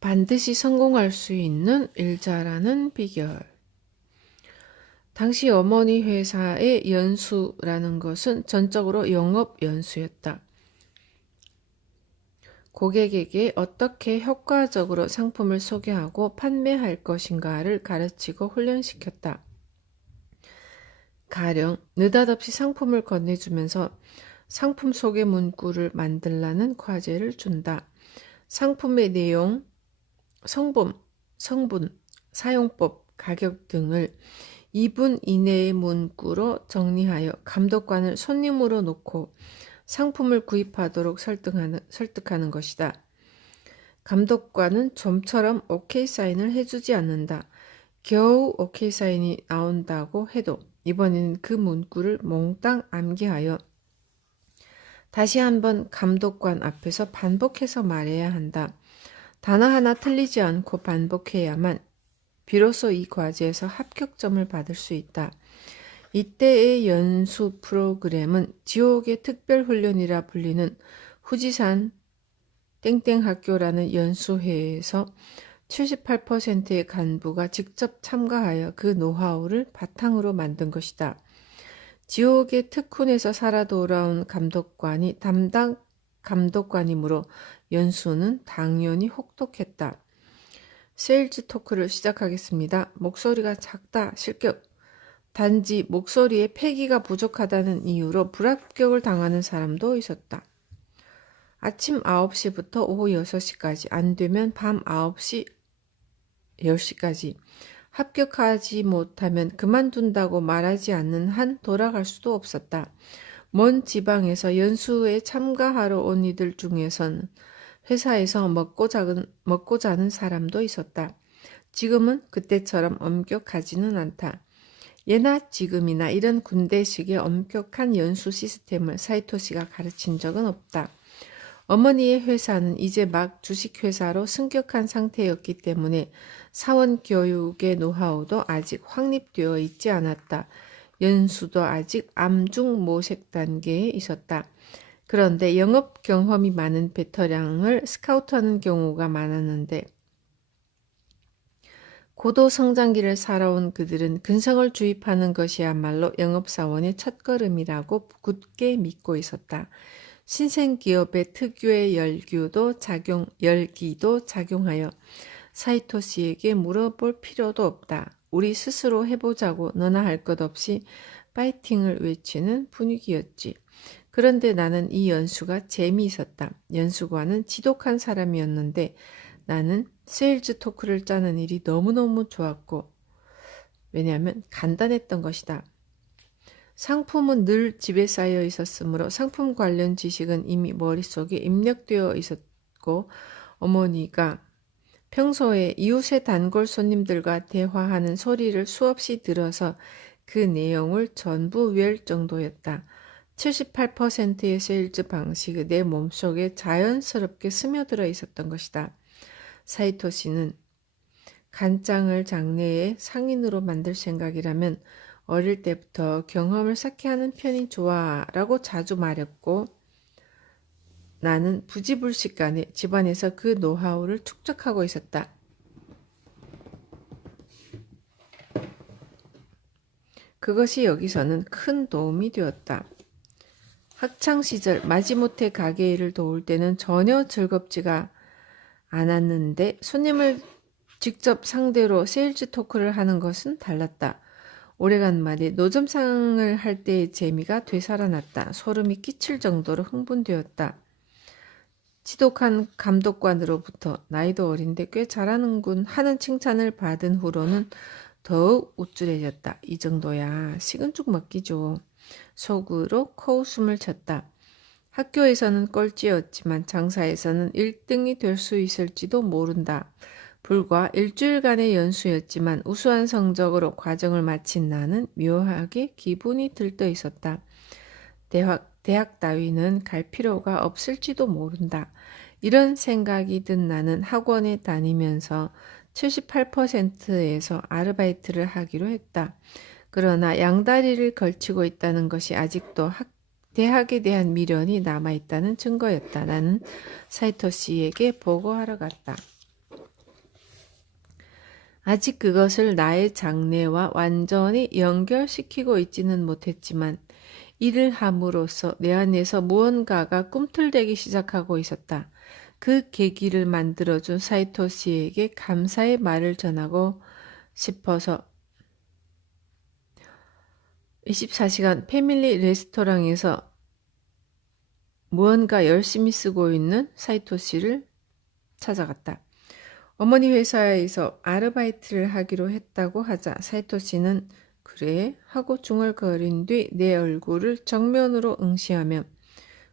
반드시 성공할 수 있는 일자라는 비결. 당시 어머니 회사의 연수라는 것은 전적으로 영업 연수였다. 고객에게 어떻게 효과적으로 상품을 소개하고 판매할 것인가를 가르치고 훈련시켰다. 가령 느닷없이 상품을 건네주면서 상품 소개 문구를 만들라는 과제를 준다. 상품의 내용, 성분, 사용법, 가격 등을 2분 이내의 문구로 정리하여 감독관을 손님으로 놓고 상품을 구입하도록 설득하는 것이다. 감독관은 좀처럼 오케이 사인을 해주지 않는다. 겨우 오케이 사인이 나온다고 해도 이번에는 그 문구를 몽땅 암기하여 다시 한번 감독관 앞에서 반복해서 말해야 한다. 단어 하나 틀리지 않고 반복해야만 비로소 이 과제에서 합격점을 받을 수 있다. 이때의 연수 프로그램은 지옥의 특별훈련이라 불리는 후지산 땡땡학교라는 연수회에서 78%의 간부가 직접 참가하여 그 노하우를 바탕으로 만든 것이다. 지옥의 특훈에서 살아 돌아온 감독관이 담당 감독관이므로 연수는 당연히 혹독했다. 세일즈 토크를 시작하겠습니다. 목소리가 작다, 실격. 단지 목소리에 패기가 부족하다는 이유로 불합격을 당하는 사람도 있었다. 아침 9시부터 오후 6시까지, 안 되면 밤 9시, 10시까지. 합격하지 못하면 그만둔다고 말하지 않는 한 돌아갈 수도 없었다. 먼 지방에서 연수에 참가하러 온 이들 중에선 회사에서 먹고 자는 사람도 있었다. 지금은 그때처럼 엄격하지는 않다. 예나 지금이나 이런 군대식의 엄격한 연수 시스템을 사이토시가 가르친 적은 없다. 어머니의 회사는 이제 막 주식회사로 승격한 상태였기 때문에 사원 교육의 노하우도 아직 확립되어 있지 않았다. 연수도 아직 암중모색 단계에 있었다. 그런데 영업 경험이 많은 베테랑을 스카우트하는 경우가 많았는데 고도 성장기를 살아온 그들은 근성을 주입하는 것이야말로 영업사원의 첫걸음이라고 굳게 믿고 있었다. 신생기업의 특유의 열기도 작용하여 사이토시에게 물어볼 필요도 없다. 우리 스스로 해보자고 너나 할 것 없이 파이팅을 외치는 분위기였지. 그런데 나는 이 연수가 재미있었다. 연수관은 지독한 사람이었는데 나는 세일즈 토크를 짜는 일이 너무너무 좋았고, 왜냐하면 간단했던 것이다. 상품은 늘 집에 쌓여 있었으므로 상품 관련 지식은 이미 머릿속에 입력되어 있었고, 어머니가 평소에 이웃의 단골 손님들과 대화하는 소리를 수없이 들어서 그 내용을 전부 외울 정도였다. 78%의 세일즈 방식이 내 몸속에 자연스럽게 스며들어 있었던 것이다. 사이토시는 간장을 장래에 상인으로 만들 생각이라면 어릴 때부터 경험을 쌓게 하는 편이 좋아 라고 자주 말했고, 나는 부지불식간에 집안에서 그 노하우를 축적하고 있었다. 그것이 여기서는 큰 도움이 되었다. 학창시절 마지못해 가게 일을 도울 때는 전혀 즐겁지가 않았는데 손님을 직접 상대로 세일즈 토크를 하는 것은 달랐다. 오래간만에 노점상을 할 때의 재미가 되살아났다. 소름이 끼칠 정도로 흥분되었다. 지독한 감독관으로부터 나이도 어린데 꽤 잘하는군 하는 칭찬을 받은 후로는 더욱 우쭐해졌다. 이 정도야 식은 죽 먹기죠. 속으로 코웃음을 쳤다. 학교에서는 꼴찌였지만 장사에서는 1등이 될 수 있을지도 모른다. 불과 일주일간의 연수였지만 우수한 성적으로 과정을 마친 나는 묘하게 기분이 들떠 있었다. 대학 따위는 갈 필요가 없을지도 모른다. 이런 생각이 든 나는 학원에 다니면서 78%에서 아르바이트를 하기로 했다. 그러나 양다리를 걸치고 있다는 것이 아직도 대학에 대한 미련이 남아있다는 증거였다. 나는 사이토시에게 보고하러 갔다. 아직 그것을 나의 장래와 완전히 연결시키고 있지는 못했지만 일을 함으로써 내 안에서 무언가가 꿈틀대기 시작하고 있었다. 그 계기를 만들어준 사이토시에게 감사의 말을 전하고 싶어서 24시간 패밀리 레스토랑에서 무언가 열심히 쓰고 있는 사이토시를 찾아갔다. 어머니 회사에서 아르바이트를 하기로 했다고 하자 사이토시는 그래 하고 중얼거린 뒤 내 얼굴을 정면으로 응시하며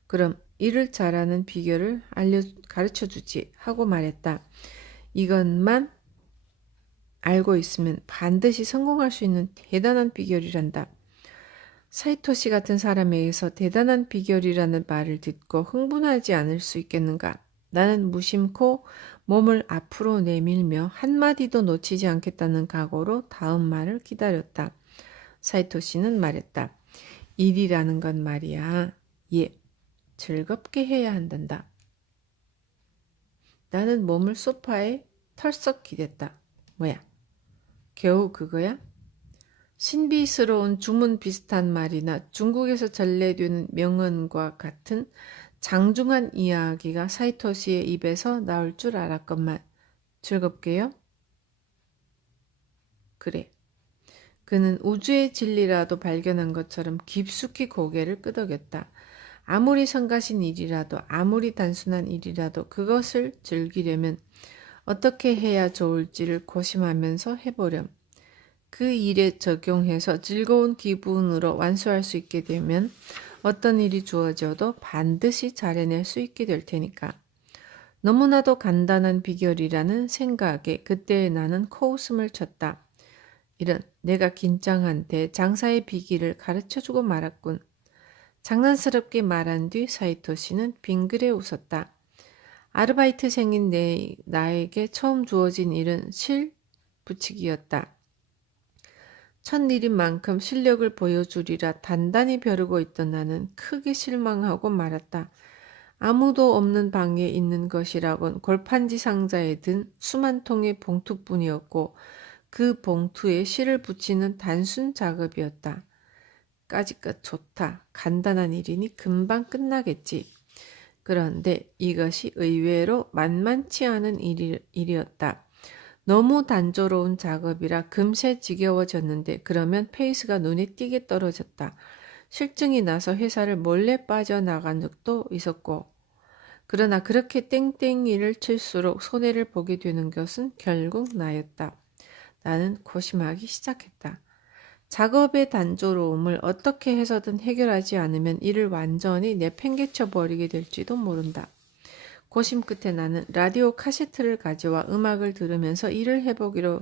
그럼 일을 잘하는 비결을 가르쳐주지 하고 말했다. 이것만 알고 있으면 반드시 성공할 수 있는 대단한 비결이란다. 사이토시 같은 사람에게서 대단한 비결이라는 말을 듣고 흥분하지 않을 수 있겠는가? 나는 무심코 몸을 앞으로 내밀며 한마디도 놓치지 않겠다는 각오로 다음 말을 기다렸다. 사이토시는 말했다. 일이라는 건 말이야. 예, 즐겁게 해야 한단다. 나는 몸을 소파에 털썩 기댔다. 뭐야? 겨우 그거야? 신비스러운 주문 비슷한 말이나 중국에서 전래되는 명언과 같은 장중한 이야기가 사이토시의 입에서 나올 줄 알았건만 즐겁게요? 그래. 그는 우주의 진리라도 발견한 것처럼 깊숙이 고개를 끄덕였다. 아무리 성가신 일이라도 아무리 단순한 일이라도 그것을 즐기려면 어떻게 해야 좋을지를 고심하면서 해보렴. 그 일에 적용해서 즐거운 기분으로 완수할 수 있게 되면 어떤 일이 주어져도 반드시 잘해낼 수 있게 될 테니까. 너무나도 간단한 비결이라는 생각에 그때 나는 코웃음을 쳤다. 이런 내가 긴장한테 장사의 비기를 가르쳐주고 말았군. 장난스럽게 말한 뒤 사이토시는 빙그레 웃었다. 아르바이트생인 나에게 처음 주어진 일은 실 붙이기였다. 첫일인 만큼 실력을 보여주리라 단단히 벼르고 있던 나는 크게 실망하고 말았다. 아무도 없는 방에 있는 것이라곤 골판지 상자에 든 수만 통의 봉투뿐이었고 그 봉투에 실을 붙이는 단순 작업이었다. 까짓것 좋다. 간단한 일이니 금방 끝나겠지. 그런데 이것이 의외로 만만치 않은 일이었다. 너무 단조로운 작업이라 금세 지겨워졌는데 그러면 페이스가 눈에 띄게 떨어졌다. 실증이 나서 회사를 몰래 빠져나간 적도 있었고 그러나 그렇게 땡땡이를 칠수록 손해를 보게 되는 것은 결국 나였다. 나는 고심하기 시작했다. 작업의 단조로움을 어떻게 해서든 해결하지 않으면 이를 완전히 내팽개쳐 버리게 될지도 모른다. 고심 끝에 나는 라디오 카세트를 가져와 음악을 들으면서 일을 해보기로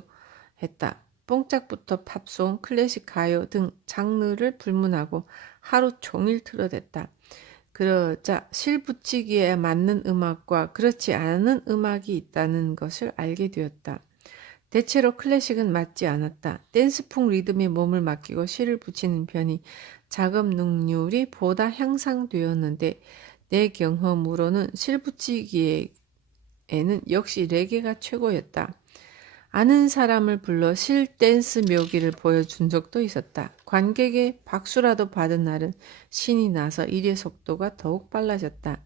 했다. 뽕짝부터 팝송, 클래식 가요 등 장르를 불문하고 하루 종일 틀어댔다. 그러자 실붙이기에 맞는 음악과 그렇지 않은 음악이 있다는 것을 알게 되었다. 대체로 클래식은 맞지 않았다. 댄스풍 리듬에 몸을 맡기고 실을 붙이는 편이 작업 능률이 보다 향상되었는데 내 경험으로는 실붙이기에는 역시 레게가 최고였다. 아는 사람을 불러 실 댄스 묘기를 보여준 적도 있었다. 관객의 박수라도 받은 날은 신이 나서 일의 속도가 더욱 빨라졌다.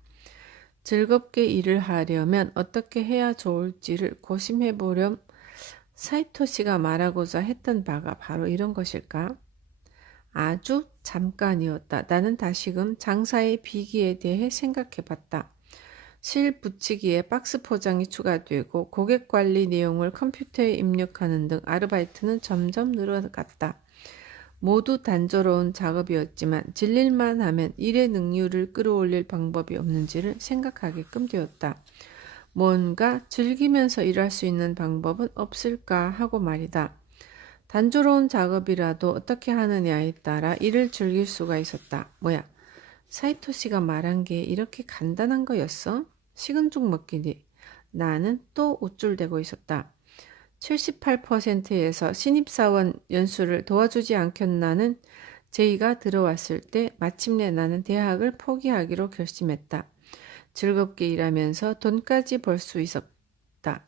즐겁게 일을 하려면 어떻게 해야 좋을지를 고심해보렴. 사이토시가 말하고자 했던 바가 바로 이런 것일까? 아주 잠깐이었다. 나는 다시금 장사의 비기에 대해 생각해봤다. 실 붙이기에 박스 포장이 추가되고 고객 관리 내용을 컴퓨터에 입력하는 등 아르바이트는 점점 늘어갔다. 모두 단조로운 작업이었지만 질릴만 하면 일의 능률을 끌어올릴 방법이 없는지를 생각하게끔 되었다. 뭔가 즐기면서 일할 수 있는 방법은 없을까 하고 말이다. 단조로운 작업이라도 어떻게 하느냐에 따라 일을 즐길 수가 있었다. 뭐야, 사이토시가 말한 게 이렇게 간단한 거였어? 식은 죽 먹기니. 나는 또 우쭐대고 있었다. 78%에서 신입사원 연수를 도와주지 않겠나는 제의가 들어왔을 때 마침내 나는 대학을 포기하기로 결심했다. 즐겁게 일하면서 돈까지 벌 수 있었다.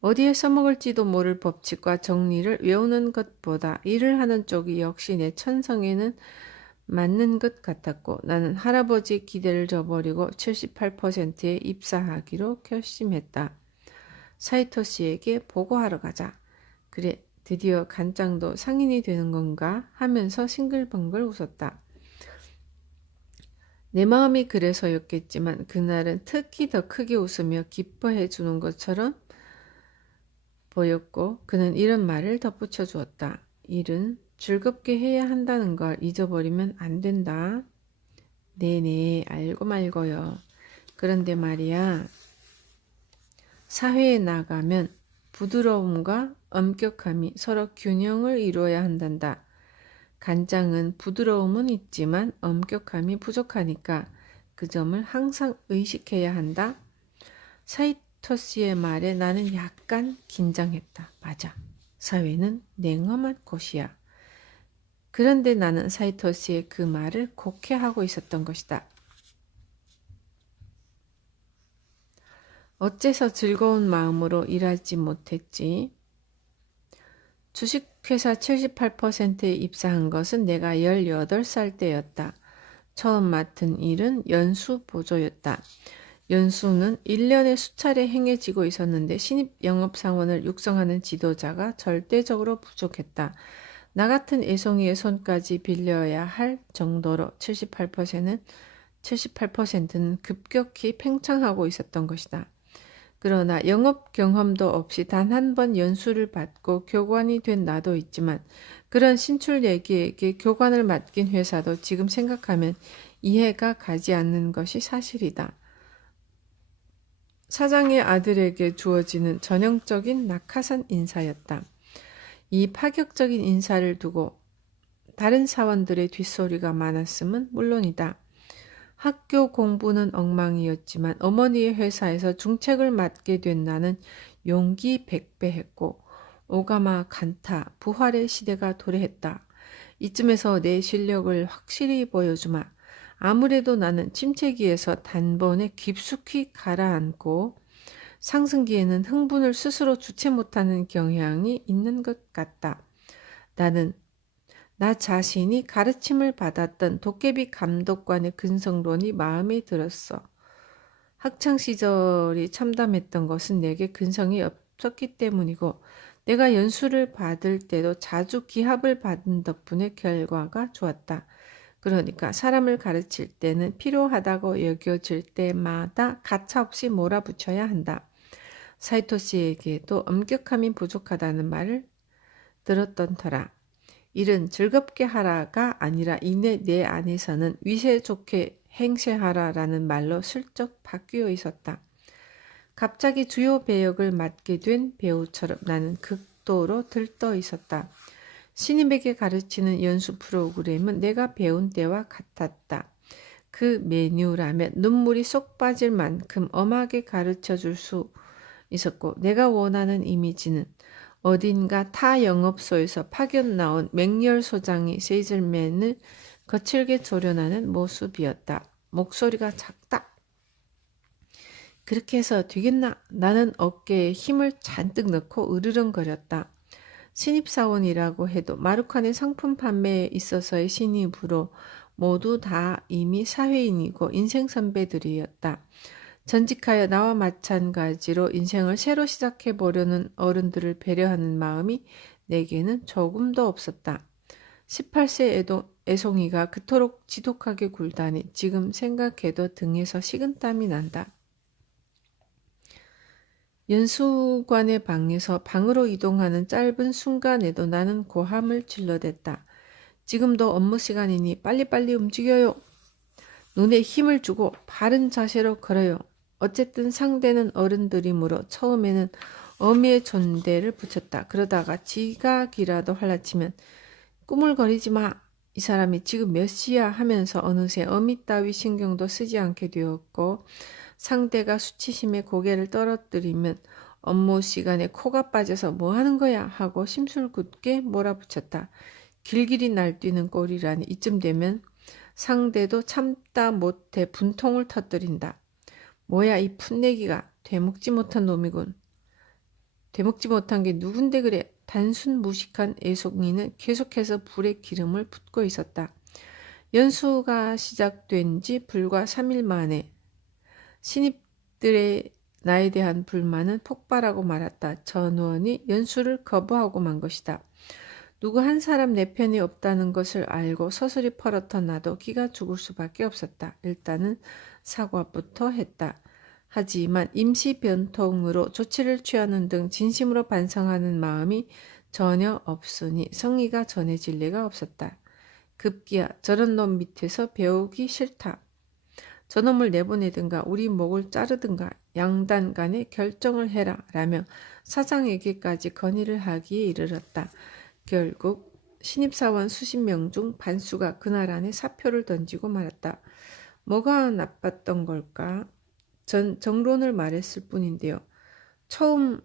어디에 써먹을지도 모를 법칙과 정리를 외우는 것보다 일을 하는 쪽이 역시 내 천성에는 맞는 것 같았고 나는 할아버지 기대를 저버리고 78%에 입사하기로 결심했다. 사이토 씨에게 보고하러 가자. 그래, 드디어 간장도 상인이 되는 건가 하면서 싱글벙글 웃었다. 내 마음이 그래서였겠지만 그날은 특히 더 크게 웃으며 기뻐해 주는 것처럼 보였고 그는 이런 말을 덧붙여 주었다. 일은 즐겁게 해야 한다는 걸 잊어버리면 안 된다. 네네, 알고 말고요. 그런데 말이야, 사회에 나가면 부드러움과 엄격함이 서로 균형을 이루어야 한단다. 간장은 부드러움은 있지만 엄격함이 부족하니까 그 점을 항상 의식해야 한다. 사이토 씨의 말에 나는 약간 긴장했다. 맞아. 사회는 냉엄한 곳이야. 그런데 나는 사이토 씨의 그 말을 곡해하고 있었던 것이다. 어째서 즐거운 마음으로 일하지 못했지? 주식회사 78%에 입사한 것은 내가 18살 때였다. 처음 맡은 일은 연수 보조였다. 연수는 1년에 수차례 행해지고 있었는데 신입 영업사원을 육성하는 지도자가 절대적으로 부족했다. 나 같은 애송이의 손까지 빌려야 할 정도로 78%는 급격히 팽창하고 있었던 것이다. 그러나 영업 경험도 없이 단 한 번 연수를 받고 교관이 된 나도 있지만 그런 신출내기에게 교관을 맡긴 회사도 지금 생각하면 이해가 가지 않는 것이 사실이다. 사장의 아들에게 주어지는 전형적인 낙하산 인사였다. 이 파격적인 인사를 두고 다른 사원들의 뒷소리가 많았음은 물론이다. 학교 공부는 엉망이었지만 어머니의 회사에서 중책을 맡게 된 나는 용기 백배했고 오가마 간타 부활의 시대가 도래했다. 이쯤에서 내 실력을 확실히 보여주마. 아무래도 나는 침체기에서 단번에 깊숙이 가라앉고 상승기에는 흥분을 스스로 주체 못하는 경향이 있는 것 같다. 나는 나 자신이 가르침을 받았던 도깨비 감독관의 근성론이 마음에 들었어. 학창시절이 참담했던 것은 내게 근성이 없었기 때문이고 내가 연수를 받을 때도 자주 기합을 받은 덕분에 결과가 좋았다. 그러니까 사람을 가르칠 때는 필요하다고 여겨질 때마다 가차없이 몰아붙여야 한다. 사이토 씨에게도 엄격함이 부족하다는 말을 들었던 터라. 일은 즐겁게 하라가 아니라 이내 내 안에서는 위세 좋게 행세하라라는 말로 슬쩍 바뀌어 있었다. 갑자기 주요 배역을 맡게 된 배우처럼 나는 극도로 들떠 있었다. 신입에게 가르치는 연수 프로그램은 내가 배운 때와 같았다. 그 메뉴라면 눈물이 쏙 빠질 만큼 엄하게 가르쳐 줄 수 있었고 내가 원하는 이미지는 어딘가 타 영업소에서 파견 나온 맹렬 소장이 세이즐맨을 거칠게 조련하는 모습이었다. 목소리가 작다. 그렇게 해서 되겠나? 나는 어깨에 힘을 잔뜩 넣고 으르렁거렸다. 신입사원이라고 해도 마루칸의 상품 판매에 있어서의 신입으로 모두 다 이미 사회인이고 인생 선배들이었다. 전직하여 나와 마찬가지로 인생을 새로 시작해 보려는 어른들을 배려하는 마음이 내게는 조금도 없었다. 18세 애송이가 그토록 지독하게 굴다니 지금 생각해도 등에서 식은땀이 난다. 연수관의 방에서 방으로 이동하는 짧은 순간에도 나는 고함을 질러댔다. 지금도 업무 시간이니 빨리빨리 움직여요. 눈에 힘을 주고 바른 자세로 걸어요. 어쨌든 상대는 어른들이므로 처음에는 어미의 존대를 붙였다. 그러다가 지각이라도 할라치면 꾸물거리지 마. 이 사람이 지금 몇 시야 하면서 어느새 어미 따위 신경도 쓰지 않게 되었고 상대가 수치심에 고개를 떨어뜨리면 업무 시간에 코가 빠져서 뭐 하는 거야 하고 심술궂게 몰아붙였다. 길길이 날뛰는 꼴이라니 이쯤 되면 상대도 참다 못해 분통을 터뜨린다. 뭐야 이 풋내기가 되먹지 못한 놈이군. 되먹지 못한 게 누군데 그래. 단순 무식한 애송이는 계속해서 불에 기름을 붓고 있었다. 연수가 시작된 지 불과 3일 만에 신입들의 나에 대한 불만은 폭발하고 말았다. 전원이 연수를 거부하고 만 것이다. 누구 한 사람 내 편이 없다는 것을 알고 서슬이 펄었던 나도 기가 죽을 수밖에 없었다. 일단은 사과부터 했다. 하지만 임시 변통으로 조치를 취하는 등 진심으로 반성하는 마음이 전혀 없으니 성의가 전해질 리가 없었다. 급기야 저런 놈 밑에서 배우기 싫다. 저놈을 내보내든가 우리 목을 자르든가 양단 간에 결정을 해라 라며 사장에게까지 건의를 하기에 이르렀다. 결국 신입사원 수십 명 중 반수가 그날 안에 사표를 던지고 말았다. 뭐가 나빴던 걸까? 전 정론을 말했을 뿐인데요. 처음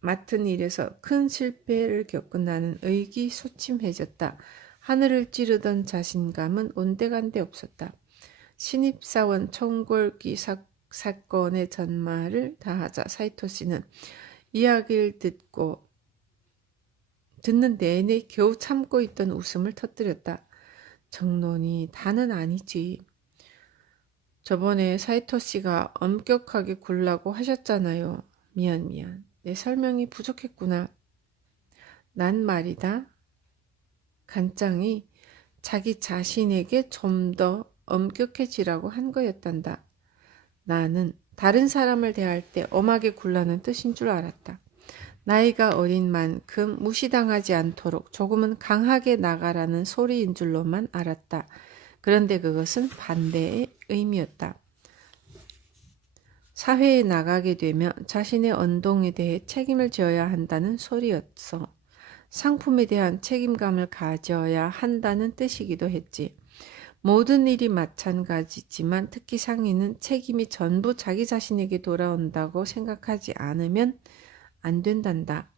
맡은 일에서 큰 실패를 겪은 나는 의기소침해졌다. 하늘을 찌르던 자신감은 온데간데 없었다. 신입사원 총궐기 사건의 전말을 다하자 사이토 씨는 이야기를 듣는 내내 겨우 참고 있던 웃음을 터뜨렸다. 정론이 다는 아니지. 저번에 사이토 씨가 엄격하게 굴라고 하셨잖아요. 미안. 내 설명이 부족했구나. 난 말이다. 간장이 자기 자신에게 좀 더 엄격해지라고 한 거였단다. 나는 다른 사람을 대할 때 엄하게 굴라는 뜻인 줄 알았다. 나이가 어린 만큼 무시당하지 않도록 조금은 강하게 나가라는 소리인 줄로만 알았다. 그런데 그것은 반대의 의미였다. 사회에 나가게 되면 자신의 언동에 대해 책임을 져야 한다는 소리였어. 상품에 대한 책임감을 가져야 한다는 뜻이기도 했지. 모든 일이 마찬가지지만 특히 상인은 책임이 전부 자기 자신에게 돌아온다고 생각하지 않으면 안 된단다.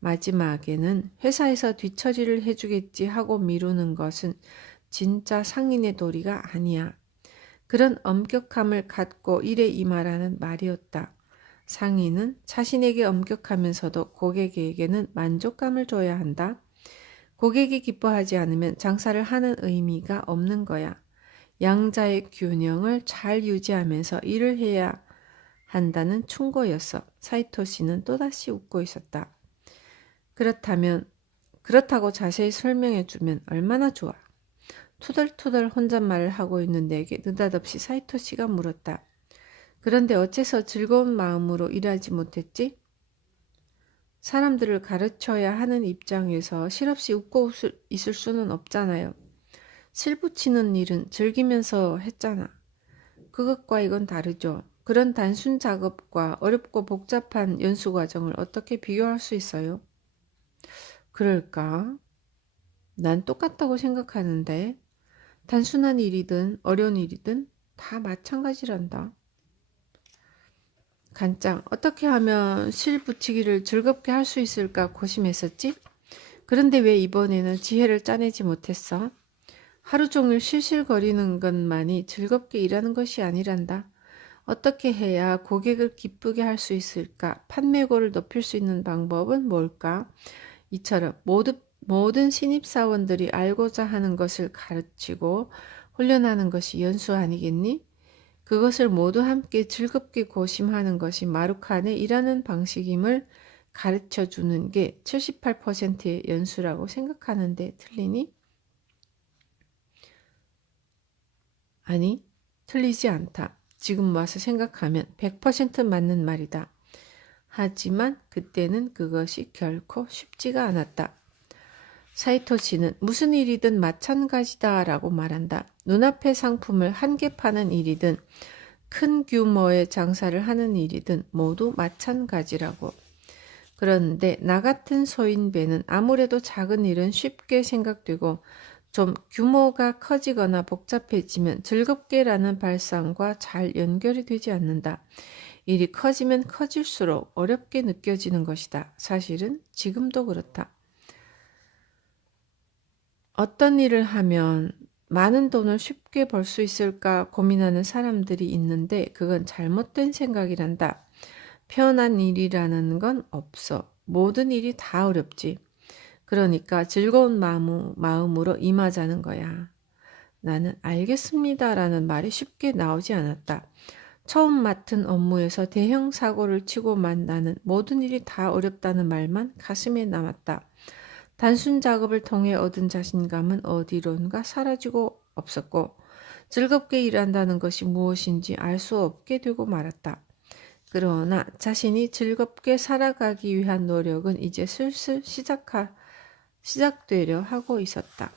마지막에는 회사에서 뒤처리를 해주겠지 하고 미루는 것은 진짜 상인의 도리가 아니야. 그런 엄격함을 갖고 일에 임하라는 말이었다. 상인은 자신에게 엄격하면서도 고객에게는 만족감을 줘야 한다. 고객이 기뻐하지 않으면 장사를 하는 의미가 없는 거야. 양자의 균형을 잘 유지하면서 일을 해야 한다는 충고였어. 사이토 씨는 또다시 웃고 있었다. 그렇다고 자세히 설명해주면 얼마나 좋아. 투덜투덜 혼잣말을 하고 있는 내게 느닷없이 사이토 씨가 물었다. 그런데 어째서 즐거운 마음으로 일하지 못했지? 사람들을 가르쳐야 하는 입장에서 실없이 웃고 있을 수는 없잖아요. 실붙이는 일은 즐기면서 했잖아. 그것과 이건 다르죠. 그런 단순 작업과 어렵고 복잡한 연수 과정을 어떻게 비교할 수 있어요? 그럴까? 난 똑같다고 생각하는데 단순한 일이든 어려운 일이든 다 마찬가지란다. 간장, 어떻게 하면 실 붙이기를 즐겁게 할 수 있을까 고심했었지? 그런데 왜 이번에는 지혜를 짜내지 못했어? 하루 종일 실실거리는 것만이 즐겁게 일하는 것이 아니란다. 어떻게 해야 고객을 기쁘게 할 수 있을까? 판매고를 높일 수 있는 방법은 뭘까? 이처럼 모든 신입사원들이 알고자 하는 것을 가르치고 훈련하는 것이 연수 아니겠니? 그것을 모두 함께 즐겁게 고심하는 것이 마루칸의 일하는 방식임을 가르쳐 주는 게 78%의 연수라고 생각하는데 틀리니? 아니, 틀리지 않다. 지금 와서 생각하면 100% 맞는 말이다. 하지만 그때는 그것이 결코 쉽지가 않았다. 사이토 씨는 무슨 일이든 마찬가지다 라고 말한다. 눈앞의 상품을 한 개 파는 일이든 큰 규모의 장사를 하는 일이든 모두 마찬가지라고. 그런데 나 같은 소인배는 아무래도 작은 일은 쉽게 생각되고 좀 규모가 커지거나 복잡해지면 즐겁게라는 발상과 잘 연결이 되지 않는다. 일이 커지면 커질수록 어렵게 느껴지는 것이다. 사실은 지금도 그렇다. 어떤 일을 하면 많은 돈을 쉽게 벌 수 있을까 고민하는 사람들이 있는데 그건 잘못된 생각이란다. 편한 일이라는 건 없어. 모든 일이 다 어렵지. 그러니까 즐거운 마음으로 임하자는 거야. 나는 알겠습니다라는 말이 쉽게 나오지 않았다. 처음 맡은 업무에서 대형 사고를 치고만 나는 모든 일이 다 어렵다는 말만 가슴에 남았다. 단순 작업을 통해 얻은 자신감은 어디론가 사라지고 없었고 즐겁게 일한다는 것이 무엇인지 알 수 없게 되고 말았다. 그러나 자신이 즐겁게 살아가기 위한 노력은 이제 슬슬 시작되려 하고 있었다.